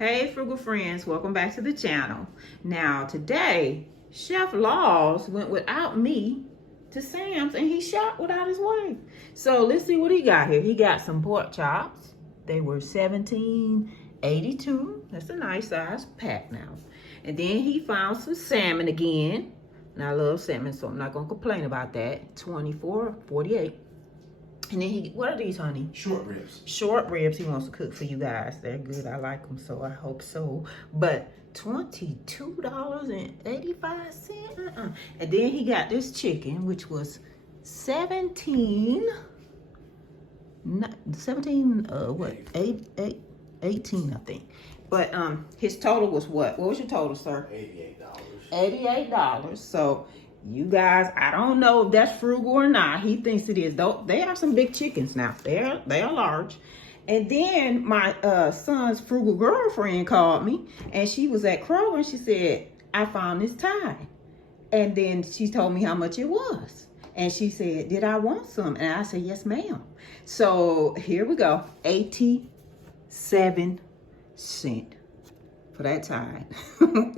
Hey frugal friends, welcome back to the channel. Now today, Chef Laws went without me to Sam's and he shot without his wife. So let's see what he got here. He got some pork chops. They were $17.82. That's a nice size pack now. And then he found some salmon again. And I love salmon, so I'm not gonna complain about that. $24.48. And then what are these, honey? Short ribs. Short ribs he wants to cook for you guys. They're good. I like them, so I hope so. But $22.85. And then he got this chicken, which was 18, I think. But his total was what? What was your total, sir? $88. $88. So you guys, I don't know if that's frugal or not. He thinks it is. Though they are some big chickens now. They are large. And then my son's frugal girlfriend called me, and she was at Kroger, and she said, I found this tie. And then she told me how much it was. And she said, did I want some? And I said, yes, ma'am. So here we go. 87 cents. For that time.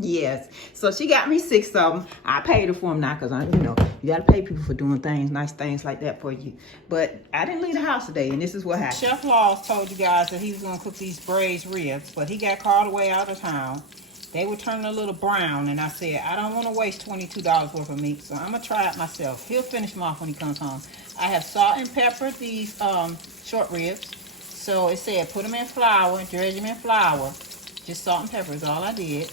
Yes. So she got me 6 of them. I paid her for them now because you got to pay people for doing things, nice things like that for you. But I didn't leave the house today, and this is what happened. Chef Laws told you guys that he was going to cook these braised ribs, but he got called away out of town. They were turning a little brown, and I said, I don't want to waste $22 worth of meat, so I'm going to try it myself. He'll finish them off when he comes home. I have salt and peppered these short ribs. So it said put them in flour, dredge them in flour. Just salt and pepper is all I did.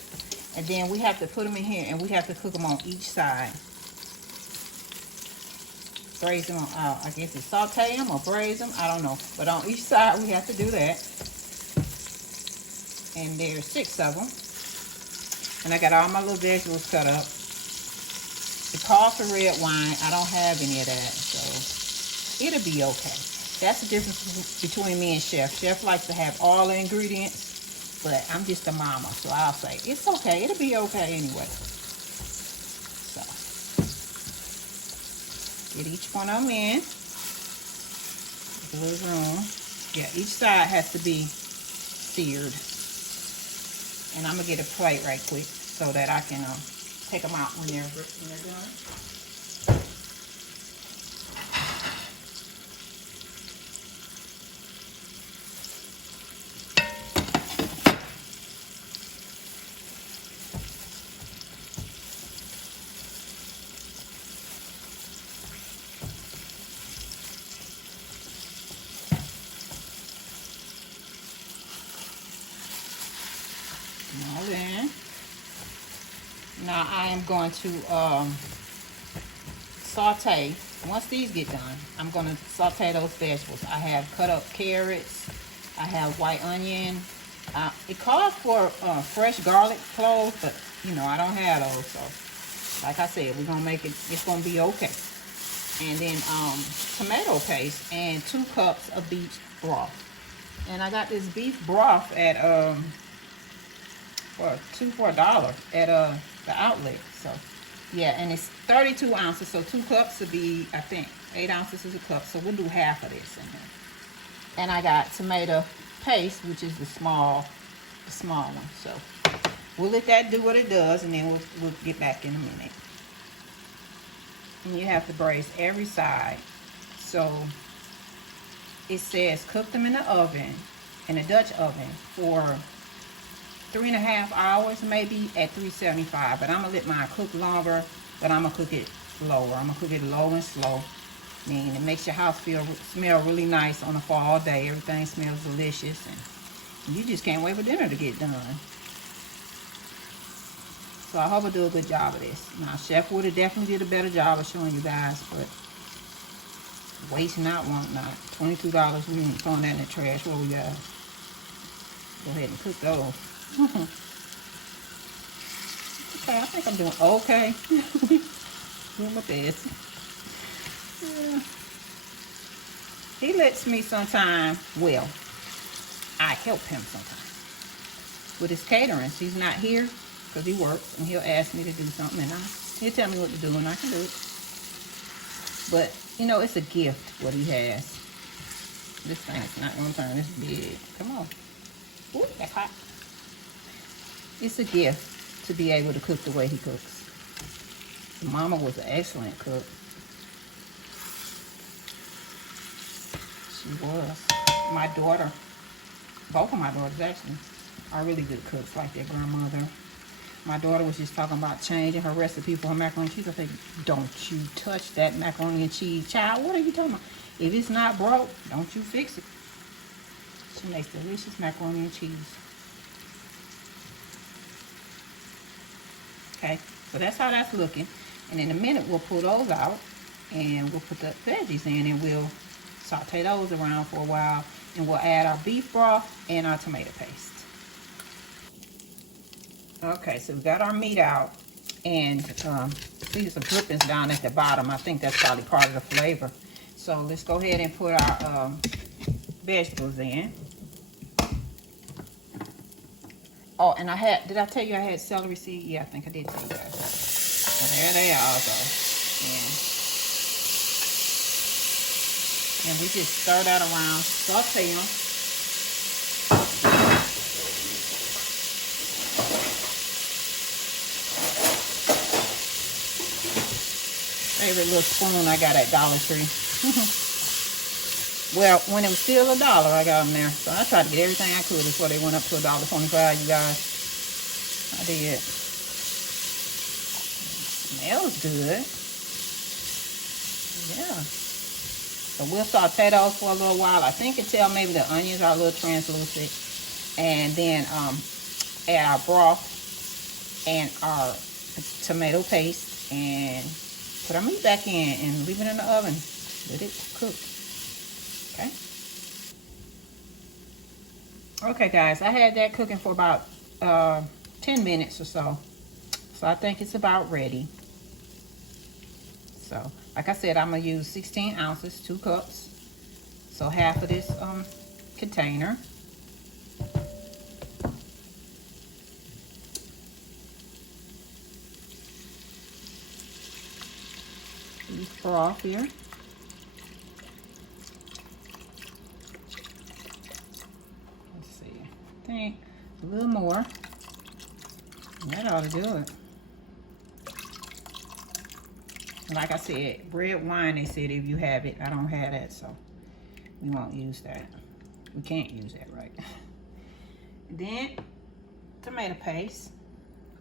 And then we have to put them in here and we have to cook them on each side. Braise them on, I guess it's saute them or braise them, I don't know. But on each side we have to do that. And there's 6 of them. And I got all my little vegetables cut up. It calls for red wine. I don't have any of that, so it'll be okay. That's the difference between me and Chef. Chef likes to have all the ingredients. But I'm just a mama, so I'll say, it's okay. It'll be okay anyway. So, get each one of them in. A little room. Yeah, each side has to be seared. And I'm going to get a plate right quick so that I can take them out when they're done. All in. Now I am going to saute. Once these get done, I'm going to saute those vegetables. I have cut up carrots. I have white onion. It calls for fresh garlic cloves, but I don't have those. So, like I said, we're gonna make it. It's gonna be okay. And then tomato paste and 2 cups of beef broth. And I got this beef broth at for $1 at the outlet. So yeah, and it's 32 ounces, so 2 cups would be, I think 8 ounces is a cup, so we'll do half of this in here. And I got tomato paste, which is the small one. So we'll let that do what it does, and then we'll get back in a minute. And you have to braise every side. So it says cook them in the oven, in a Dutch oven, for 3.5 hours, maybe at 375. But I'm gonna let mine cook longer, but I'm gonna cook it lower. I'm gonna cook it low and slow. I mean, it makes your house smell really nice on a fall day. Everything smells delicious, and you just can't wait for dinner to get done. So I hope I do a good job of this. Now, Chef would have definitely did a better job of showing you guys, but waste not, want not. $22, we ain't throwing that in the trash. What we got? Go ahead and cook those. Okay, I think I'm doing okay. Doing my best. Yeah. He lets me sometimes, well, I help him sometimes with his catering. He's not here because he works, and he'll ask me to do something, and he'll tell me what to do, and I can do it. But, it's a gift what he has. This thing is not going to turn this big. Come on. Ooh, that's hot. It's a gift to be able to cook the way he cooks. Mama was an excellent cook. She was. My daughter, both of my daughters actually, are really good cooks like their grandmother. My daughter was just talking about changing her recipe for her macaroni and cheese. I think, don't you touch that macaroni and cheese. Child, what are you talking about? If it's not broke, don't you fix it. She makes delicious macaroni and cheese. Okay, so that's how that's looking. And in a minute, we'll pull those out and we'll put the veggies in and we'll saute those around for a while. And we'll add our beef broth and our tomato paste. Okay, so we got our meat out. And see some drippings down at the bottom. I think that's probably part of the flavor. So let's go ahead and put our vegetables in. Oh, and did I tell you I had celery seed? Yeah, I think I did tell you guys. So there they are, though. And we just stir that around, saute them. Favorite little spoon I got at Dollar Tree. Well, when it was still $1, I got them there. So I tried to get everything I could before they went up to $1.25, you guys. I did. Smells good. Yeah. So we'll saute those for a little while. I think until maybe the onions are a little translucent. And then add our broth and our tomato paste and put our meat back in and leave it in the oven. Let it cook. Okay. Okay, guys, I had that cooking for about 10 minutes or so. So I think it's about ready. So, like I said, I'm going to use 16 ounces, 2 cups. So half of this container. Beef broth here. I think a little more. That ought to do it. Like I said, red wine, they said if you have it. I don't have that, so we won't use that. We can't use that, right? Then, tomato paste.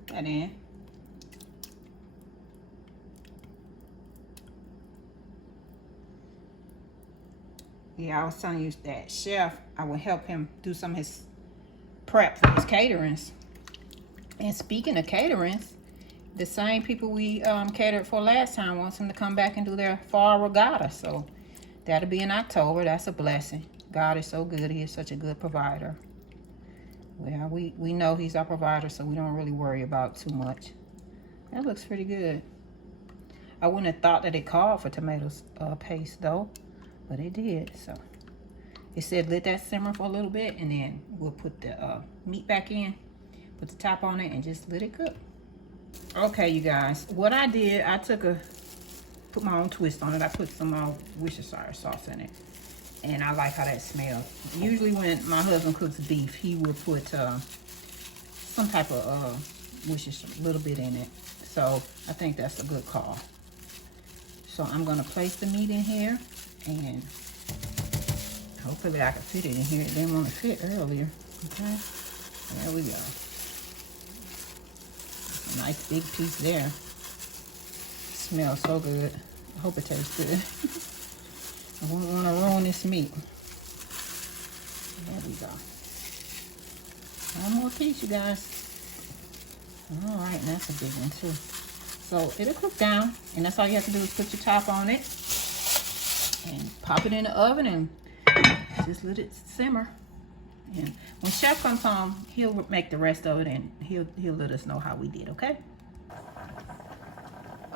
Put that in. Yeah, I was telling you that chef, I would help him do some of his prep for his caterings. And speaking of caterings, the same people we catered for last time wants him to come back and do their fall regatta. So that'll be in October. That's a blessing. God is so good. He is such a good provider. Well, we know he's our provider, so we don't really worry about too much. That looks pretty good. I wouldn't have thought that it called for tomatoes paste though, but it did. So it said let that simmer for a little bit, and then we'll put the meat back in, put the top on it, and just let it cook. Okay, you guys, what I did, I put my own twist on it. I put some Worcestershire sauce in it, and I like how that smells. Usually when my husband cooks beef, he will put some type of Worcestershire, a little bit in it. So I think that's a good call. So I'm gonna place the meat in here, and hopefully I can fit it in here. It didn't want to fit earlier. Okay, there we go. A nice big piece there. Smells so good. I hope it tastes good. I won't want to ruin this meat. There we go. One more piece, you guys. All right, and that's a big one too. So it'll cook down, and that's all you have to do is put your top on it and pop it in the oven and just let it simmer. And when Chef comes home, he'll make the rest of it, and he'll let us know how we did, okay?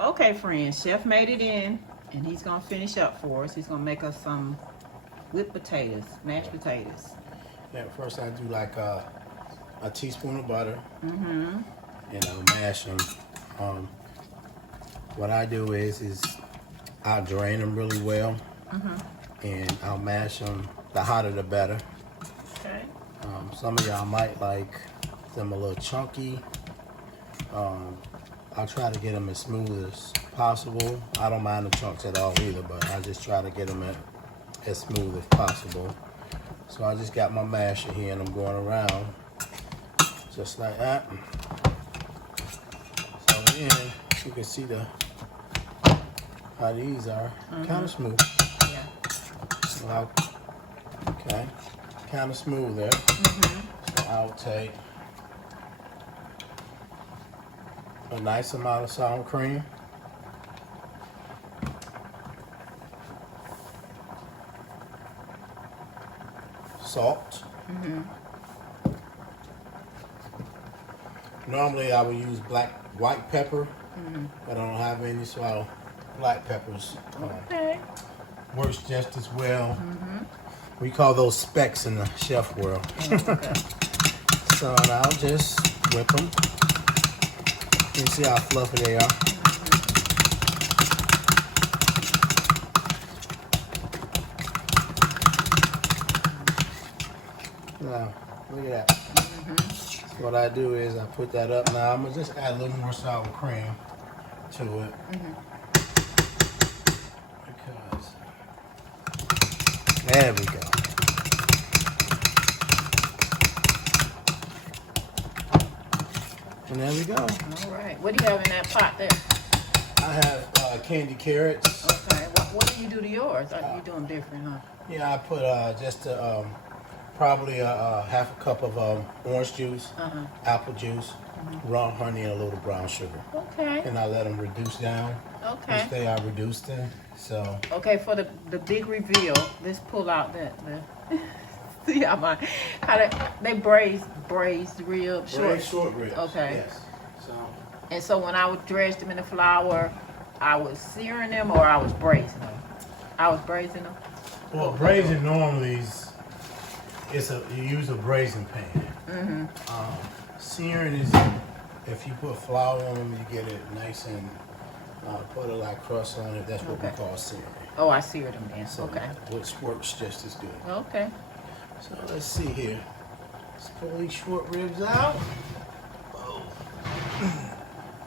Okay, friends, Chef made it in, and he's gonna finish up for us. He's gonna make us some whipped potatoes, mashed potatoes. Yeah, first I do like a teaspoon of butter, and I'll mash them. What I do is I'll drain them really well, and I'll mash them. The hotter the better. Okay. Some of y'all might like them a little chunky. I'll try to get them as smooth as possible. I don't mind the chunks at all either, but I just try to get them as smooth as possible. So I just got my masher here and I'm going around just like that. So then you can see how these are kind of smooth. Yeah. So okay, kind of smooth there. So I'll take a nice amount of sour cream. Salt. Normally I would use white pepper, but I don't have any, so black peppers Okay. works just as well. We call those specks in the chef world. Okay. So I'll just whip them. You see how fluffy they are. Now, look at that. So what I do is I put that up. Now I'm gonna just add a little more sour cream to it. Because there we go. And there we go. All right. What do you have in that pot there? I have candy carrots. Okay. What do you do to yours? You do them different, huh? Yeah, I put just probably half a cup of orange juice, apple juice, raw honey, and a little brown sugar. Okay. And I let them reduce down, Okay. which they are reduced in. So Okay, for the big reveal, let's pull out the see how they braised ribs, short ribs. Okay. Yes. So And so when I would dredge them in the flour, I was searing them or I was braising them. I was braising them. well, braising normally you use a braising pan. Searing is if you put flour on them, you get it nice and put a like crust on it. That's what we Okay. call searing. Oh, I seared them then. So Okay. which works just as good. Okay. So let's see here. Let's pull these short ribs out. Oh.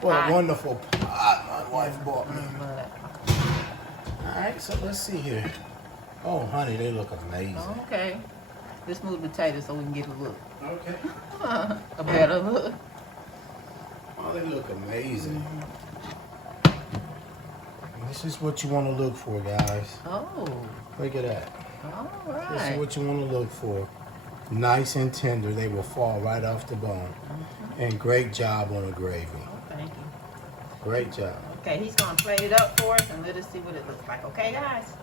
What Pot. a wonderful pot my wife bought me. But, All right, so let's see here. Oh, honey, they look amazing. okay. Let's move the potatoes so we can get a look. Okay. A better look. Oh, they look amazing. This is what you want to look for, guys. Oh. Look at that. All This is right. what you want to look for. Nice and tender. They will fall right off the bone. And great job on the gravy. Oh, thank you. Great job. Okay, he's gonna plate it up for us and let us see what it looks like. Okay, guys?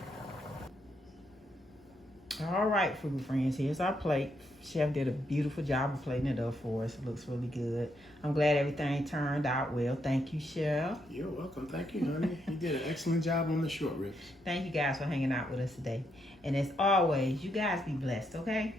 All right, food friends, here's our plate. Chef did a beautiful job of plating it up for us. It looks really good. I'm glad everything turned out well. Thank you, Chef. You're welcome. Thank you, honey. You did an excellent job on the short ribs. Thank you guys for hanging out with us today. And as always, you guys be blessed, okay?